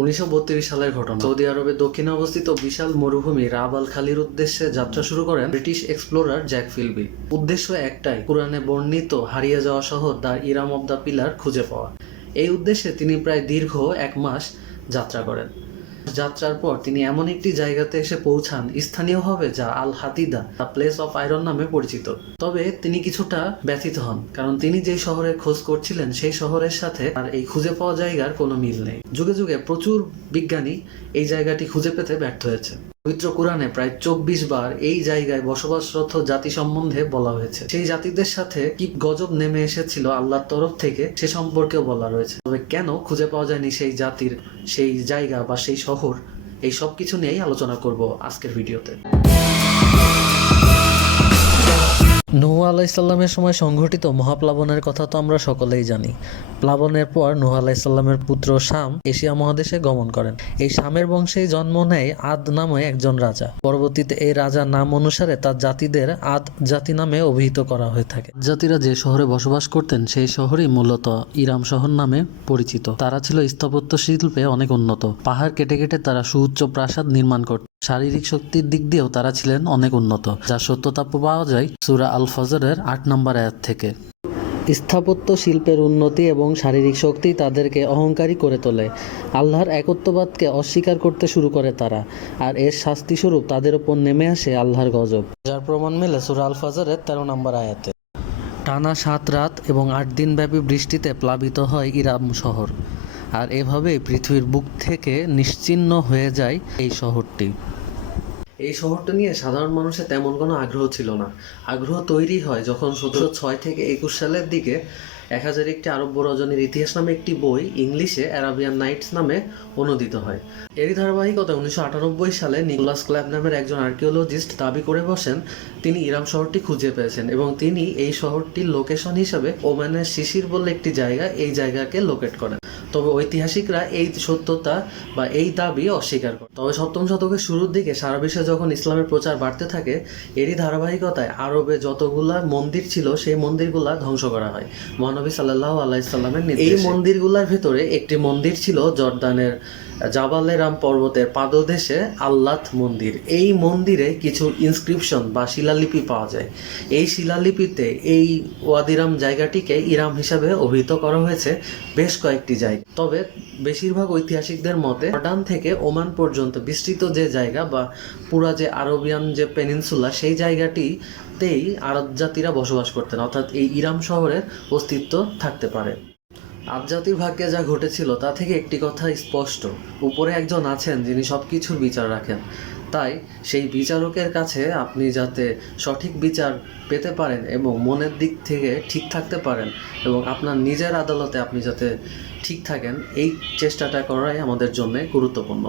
1932 সালের ঘটনা। সৌদি আরবের দক্ষিণে অবস্থিত বিশাল মরুভূমি রাব আল খালির উদ্দেশ্যে যাত্রা শুরু করেন ব্রিটিশ এক্সপ্লোরার জ্যাক ফিলবি। উদ্দেশ্য একটাই, কুরআনে বর্ণিত হারিয়ে যাওয়া শহর the Iram of the pillar খুঁজে পাওয়া। এই উদ্দেশ্যে তিনি প্রায় দীর্ঘ 1 মাস যাত্রা করেন। যাত্রার পর তিনি এমন একটি জায়গাতে এসে পৌঁছান স্থানীয়ভাবে যা আল হাতিদা দ্য প্লেস অফ আয়রন নামে পরিচিত। তবে তিনি কিছুটা ব্যথিত হন, কারণ তিনি যেই শহরের খোঁজ করছিলেন সেই শহরের সাথে আর এই খুঁজে পাওয়া জায়গার কোনো মিল নেই। যুগে যুগে প্রচুর বিজ্ঞানী এই জায়গাটি খুঁজে পেতে ব্যর্থ হয়েছে। পবিত্র কুরআনে প্রায় 24 বার এই জায়গায় বসবাসরত জাতি সম্বন্ধে বলা হয়েছে। সেই জাতিদের সাথে কি গজব নেমে এসেছিল আল্লাহর তরফ থেকে সে সম্পর্কেও বলা রয়েছে। তবে কেন খুঁজে পাওয়া যায়নি সেই জাতির সেই জায়গা বা সেই শহর, এই সব কিছু নিয়েই আলোচনা করব আজকের ভিডিওতে। নূহ আলাইসাল্লামের সময় সংঘটিত মহাপ্লাবনের কথা তো আমরা সকলেই জানি। প্লাবনের পর নূহ আলাইসাল্লামের পুত্র শাম এশিয়া মহাদেশে গমন করেন। এই শামের বংশেই জন্ম নেয় আদ নামে একজন রাজা। পরবর্তীতে এই রাজার নাম অনুসারে তার জাতিদের আদ জাতি নামে অভিহিত করা হয়ে থাকে। জাতিরা যে শহরে বসবাস করতেন সেই শহরই মূলত ইরাম শহর নামে পরিচিত। তারা ছিল স্থাপত্য শিল্পে অনেক উন্নত। পাহাড় কেটে কেটে তারা সুউচ্চ প্রাসাদ নির্মাণ করত। শারীরিক শক্তির দিক দিয়েও তারা ছিলেন অনেক উন্নত, যার সত্যতা পাওয়া যায় সূরা আল ফজরের 8 নম্বর আয়াত থেকে। স্থাপত্য শিল্পের উন্নতি এবং শারীরিক শক্তি তাদেরকে অহংকারী করে তোলে। আল্লাহর একত্ববাদকে অস্বীকার করতে শুরু করে তারা, আর এর শাস্তিস্বরূপ তাদের উপর নেমে আসে আল্লাহর গজব, যার প্রমাণ মেলে সূরা আল ফজরের 13 নম্বর আয়াতে। টানা 7 রাত এবং 8 দিন ব্যাপী বৃষ্টিতে প্লাবিত হয় ইরাম শহর, আর এভাবেই পৃথিবীর বুক থেকে নিশ্চিহ্ন হয়ে যায় এই শহরটি। এই শহরটা নিয়ে সাধারণ মানুষের তেমন কোনো আগ্রহ ছিল না। আগ্রহ তৈরি হয় যখন 1706 থেকে 21 সালের দিকে 1001টি আরব রজনীর ইতিহাস নামে একটি বই ইংলিশে অ্যারাবিয়ান নাইটস নামে অনুদিত হয়। এরই ধারাবাহিকতায় 1998 সালে নিকোলাস ক্ল্যাব নামের একজন আর্কিওলজিস্ট দাবি করে বসেন তিনি ইরাম শহরটি খুঁজে পেয়েছেন, এবং তিনি এই শহরটির লোকেশন হিসাবে ওমানের শিশির বলে একটি জায়গা, এই জায়গাকে লোকেট করেন। তবে ঐতিহাসিকরা এই সত্যতা বা এই দাবি অস্বীকার করে। তবে 7ম শতকের শুরুর দিকে সারা বিশ্বে যখন ইসলামের প্রচার বাড়তে থাকে, এরই ধারাবাহিকতায় আরবে যতগুলা মন্দির ছিল সেই মন্দিরগুলা ধ্বংস করা হয় মহানবী সাল্লাল্লাহু আলাইহি সাল্লামের নির্দেশে। এই মন্দিরগুলোর ভেতরে একটি মন্দির ছিল জর্দানের জাবালে রাম পর্বতের পাদদেশে আল্লাত মন্দির। এই মন্দিরে কিছু ইনস্ক্রিপশন বা শিলালিপি পাওয়া যায়। এই শিলালিপিতে এই ওয়াদিরাম জায়গাটিকে ইরাম হিসাবে অভিহিত করা হয়েছে বেশ কয়েকটি জায়গা। তবে বেশিরভাগ ঐতিহাসিকদের মতে জর্ডান থেকে ওমান পর্যন্ত বিস্তৃত যে জায়গা বা পুরা যে আরবিয়ান যে পেনিনসুলা, সেই জায়গাটিতেই আরব জাতিরা বসবাস করতেন, অর্থাৎ এই ইরাম শহরের অস্তিত্ব থাকতে পারে। আদ জাতির ভাগ্যে যা ঘটেছিল তা থেকে একটি কথা স্পষ্ট, উপরে একজন আছেন যিনি সব কিছুর বিচার রাখেন। তাই সেই বিচারকের কাছে আপনি যাতে সঠিক বিচার পেতে পারেন এবং মনের দিক থেকে ঠিক থাকতে পারেন এবং আপনার নিজের আদালতে আপনি যাতে ঠিক থাকেন, এই চেষ্টাটা করাই আমাদের জন্য গুরুত্বপূর্ণ।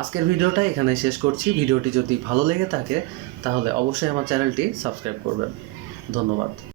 আজকের ভিডিওটা এখানে শেষ করছি। ভিডিওটি যদি ভালো লেগে থাকে তাহলে অবশ্যই আমার চ্যানেলটি সাবস্ক্রাইব করবেন। ধন্যবাদ।